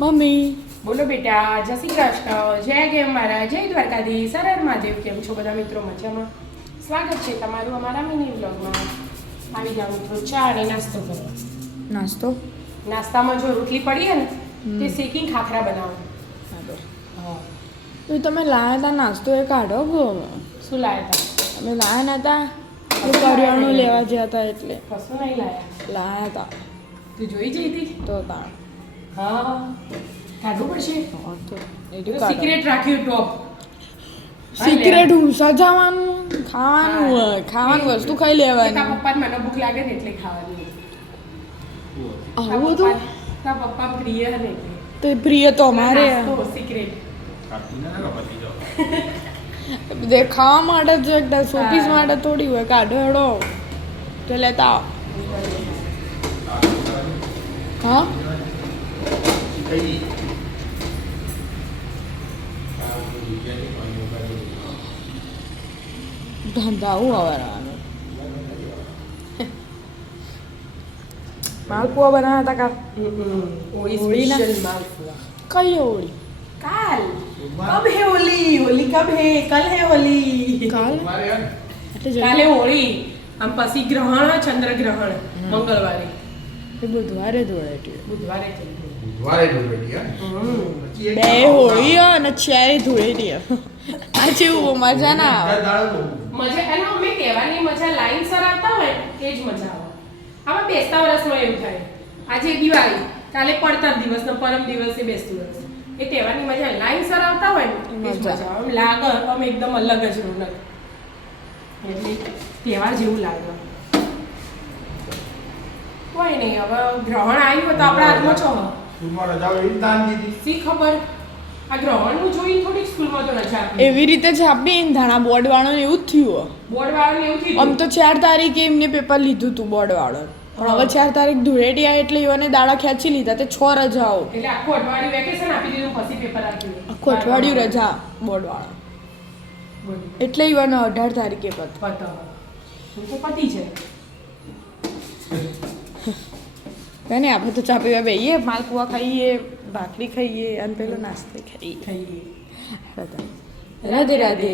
Mummy બોલો બેટા, જય શ્રી કૃષ્ણ, જય ગેમ મારા, જય દ્વારકાધીશ, હર હર મહાદેવ. કેમ છો બધા મિત્રો? મજામાં? સ્વાગત છે તમારું અમારા મિની વ્લોગમાં. આવી જાઓ મિત્રો, ચા અને નાસ્તો કરો. નાસ્તો નાસ્તામાં જો રોટલી પડી હે ને તે શેકીને ખાખરા બનાવો. હા. તો તમે લાયા હતા નાસ્તો એ કાઢો ગો. શું લાયા હતા? અમે લાયા નતા કરિયાણું લેવા ગયા હતા એટલે કશું નહીં લાયા. લાયા હતા તું જોઈ જઈ હતી? તો તાણ હા, કાઢવું પડશે. સિક્રેટ સિક્રેટ રાખ્યું ટોપ. સિક્રેટ સજાવાનું ખાવાનું હોય ખાવાની વસ્તુ ખાઈ લેવાની પપ્પા મને ભૂખ લાગે ને એટલે ખાવાની. આવું હતું તારા પપ્પા પ્રિય ને એટલે. તો પ્રિય તો અમારે સિક્રેટ દે ખાવા માટે જ એકદમ શોપીસ માટે થોડી હોય કાઢો હેડો તો લેતા આવો. હા ધંધાવું હવે રહેવાનું. માલપુઆ બનાવ્યા હતા કાલ. હોળી સ્પેશિયલ માલપુઆ. કઈ હોળી કાલ કબ હે હોલી? હોલી કબ હે? કલ હે હોલી. કાલ એટલે કાલે હોળી. આમ પછી ગ્રહણ, ચંદ્ર ગ્રહણ મંગળવારે. બુધવારે ધોળેટી બુધવારે બે હોળી અને ચારે ધોળેટી આ જેવું મજા ના આવે. મજા અને અમે કહેવાની મજા લાઈન સર આવતા હોય એ જ મજા આવે. આમાં બેસતા વર્ષમાં એવું થાય, આજે દિવાળી, કાલે પડતર દિવસ ને પરમ દિવસે બેસતું વર્ષ. એ તહેવારની મજા લાઈન સર આવતા હોય ને એ જ મજા આવે. આમ લાગે આમ એકદમ અલગ જ રોનક, એટલે તહેવાર જેવું લાગે. કોઈ નહીં, હવે ગ્રહણ આવ્યું તો આપણા હાથમાં છો. શી ખબર આ ગ્રહણનું જોઈને થોડી સ્કૂલમાં તો રજા આપી. એવી રીતે જ આપી ધાણા બોર્ડ વાળો એવું જ થયું. બોર્ડ વાળાને એવું થયું. આમ તો 4 તારીખે એમને પેપર લીધું હતું બોર્ડ વાળો, પણ હવે 4 તારીખ ધૂળેટી આવે એટલે એવાને દાડા ખેંચી લીધા તે 6 રજાઓ. એટલે આખું અઠવાડિયું વેકેશન આપી દીધું, પછી પેપર આપ્યું. આખું અઠવાડિયું રજા બોર્ડ વાળો, એટલે એવાને 18 તારીખે પત. હું તો પતી છે. કઈ નહીં, આપણે તો ચા પીવા બેહીએ, માલપુઆ ખાઈએ, ભાખરી ખાઈએ અને પેલો નાસ્તો ખાઈએ. રાધે રાધે.